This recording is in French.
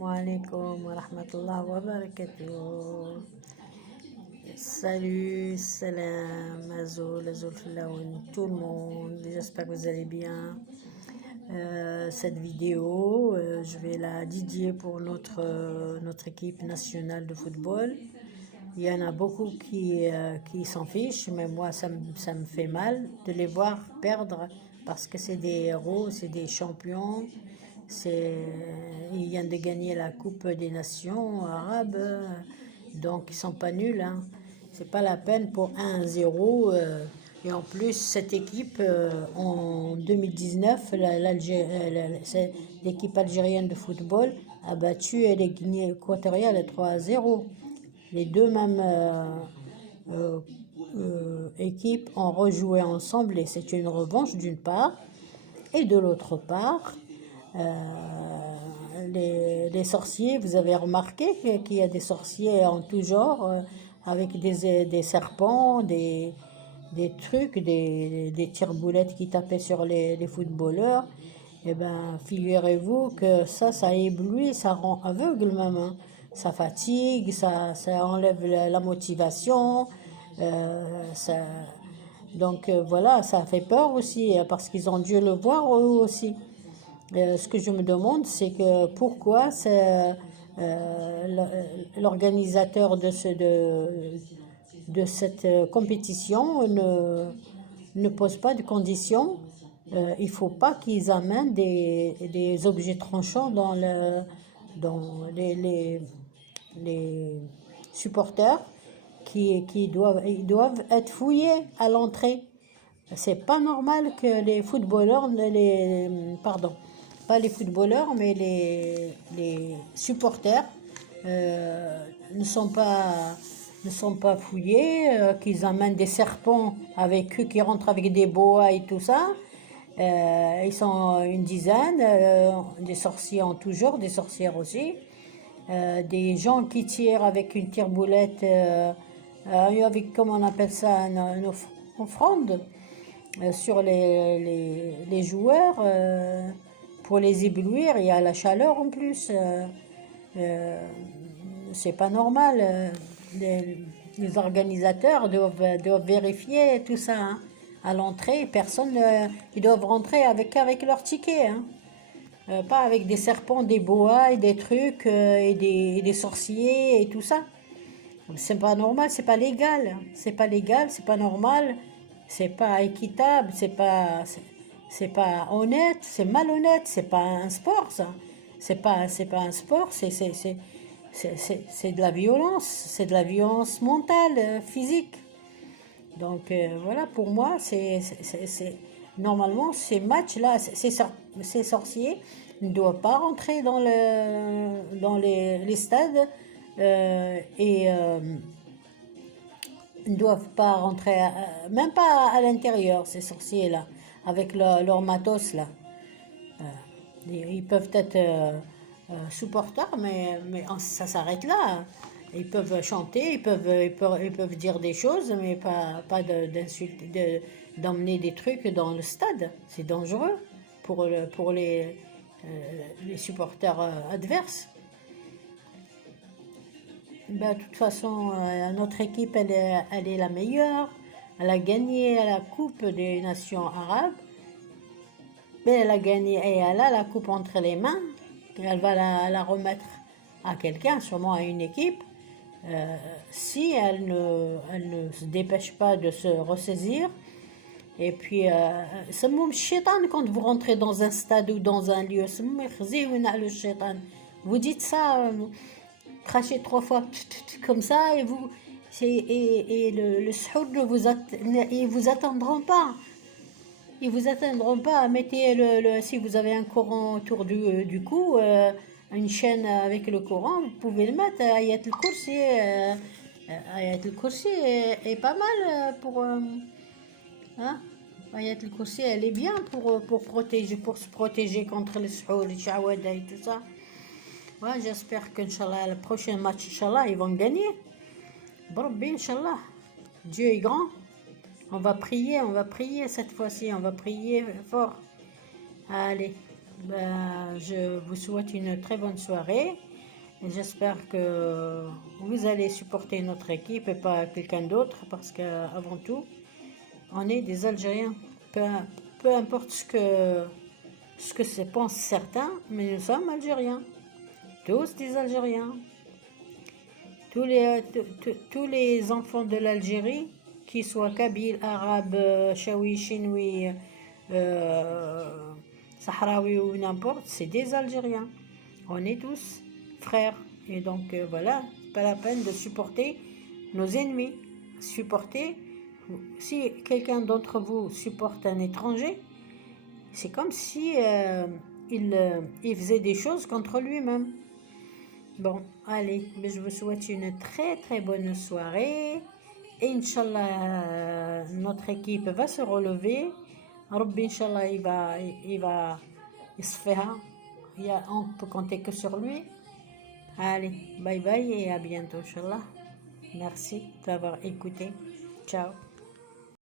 Assalamu alaikum wa rahmatullah wa barakatuh. Salut, salam, Azoul, Azoul Filaoun, tout le monde. J'espère que vous allez bien. Cette vidéo, je vais la dédier pour notre équipe nationale de football. Il y en a beaucoup qui s'en fichent, mais moi, ça me fait mal de les voir perdre parce que c'est des héros, c'est des champions. Ils viennent de gagner la Coupe des Nations arabes, donc ils sont pas nuls. Hein. C'est pas la peine pour 1-0. Et en plus, cette équipe, en 2019, l'équipe algérienne de football a battu les Guinéens équatoriales 3-0. Les deux mêmes équipes ont rejoué ensemble et c'est une revanche d'une part. Et de l'autre part, les sorciers, vous avez remarqué qu'il y a des sorciers en tout genre, avec des serpents, des trucs, des tire-boulettes qui tapaient sur les footballeurs. Eh bien, figurez-vous que ça éblouit, ça rend aveugle même. Hein. Ça fatigue, ça enlève la motivation. Donc voilà, ça fait peur aussi, parce qu'ils ont dû le voir eux aussi. Ce que je me demande, c'est que pourquoi l'organisateur de cette compétition ne pose pas de conditions. Il ne faut pas qu'ils amènent des objets tranchants dans les supporters ils doivent être fouillés à l'entrée. C'est pas normal que les footballeurs, pardon, pas les footballeurs, mais les supporters ne sont pas fouillés, qu'ils amènent des serpents avec eux, qui rentrent avec des boas et tout ça. Ils sont une dizaine, des sorciers en tout genre, des sorcières aussi. Des gens qui tirent avec une tire-boulette, avec, comment on appelle ça, une offrande sur les joueurs pour les éblouir. Il y a la chaleur en plus. C'est pas normal. Les organisateurs doivent vérifier tout ça. Hein. À l'entrée, ils doivent rentrer avec leur ticket. Hein. Pas avec des serpents, des boas et des trucs et des sorciers et tout ça. C'est pas normal, c'est pas légal. C'est pas légal, c'est pas normal, c'est pas équitable, c'est pas honnête, c'est malhonnête, c'est pas un sport ça. C'est pas un sport, c'est de la violence, c'est de la violence mentale, physique. Donc voilà, pour moi, normalement, ces matchs-là, ces sorciers ne doivent pas rentrer dans les stades et ne doivent pas rentrer, même pas à l'intérieur, ces sorciers-là, avec leur matos, là. Ils peuvent être supporters, mais ça s'arrête là. Ils peuvent chanter, ils peuvent dire des choses, mais pas d'insulter, d'emmener des trucs dans le stade. C'est dangereux pour les supporters adverses. Ben, de toute façon, notre équipe, elle est la meilleure. Elle a gagné la Coupe des Nations arabes. Mais elle a gagné et elle a la coupe entre les mains. Elle va la remettre à quelqu'un, sûrement à une équipe. Si elle ne se dépêche pas de se ressaisir. Et puis, c'est mon shaitan quand vous rentrez dans un stade ou dans un lieu. C'est mon le shaitan. Vous dites ça, crachez 3 fois comme ça et le suhour ils vous attendront pas. Ils vous atteindront pas. Mettez si vous avez un coran autour du cou, une chaîne avec le coran, vous pouvez le mettre. Ayat al-Kursi, est pas mal pour. Hein? Ayat al-Kursi, elle est bien pour se protéger contre le suhour, les shawada et tout ça. Ouais, j'espère qu'Inch'Allah, le prochain match, Inch'Allah, ils vont gagner. Brabbi, Inch'Allah. Dieu est grand. On va prier cette fois-ci, on va prier fort. Allez, Je vous souhaite une très bonne soirée. J'espère que vous allez supporter notre équipe et pas quelqu'un d'autre parce qu'avant tout, on est des Algériens. Peu, peu importe ce que se pensent certains, mais nous sommes Algériens. Tous des Algériens. Tous les enfants de l'Algérie, qu'ils soient kabyles, arabes, chaouis, chinois, euh, sahraouis ou n'importe, c'est des Algériens. On est tous frères. Et donc voilà, pas la peine de supporter nos ennemis. Supporter, si quelqu'un d'entre vous supporte un étranger, c'est comme si il faisait des choses contre lui-même. Bon, allez, mais je vous souhaite une très très bonne soirée. Et Inch'Allah, notre équipe va se relever. Rabbi, Inch'Allah, il se fera. On peut compter que sur lui. Allez, bye bye et à bientôt, Inch'Allah. Merci d'avoir écouté. Ciao.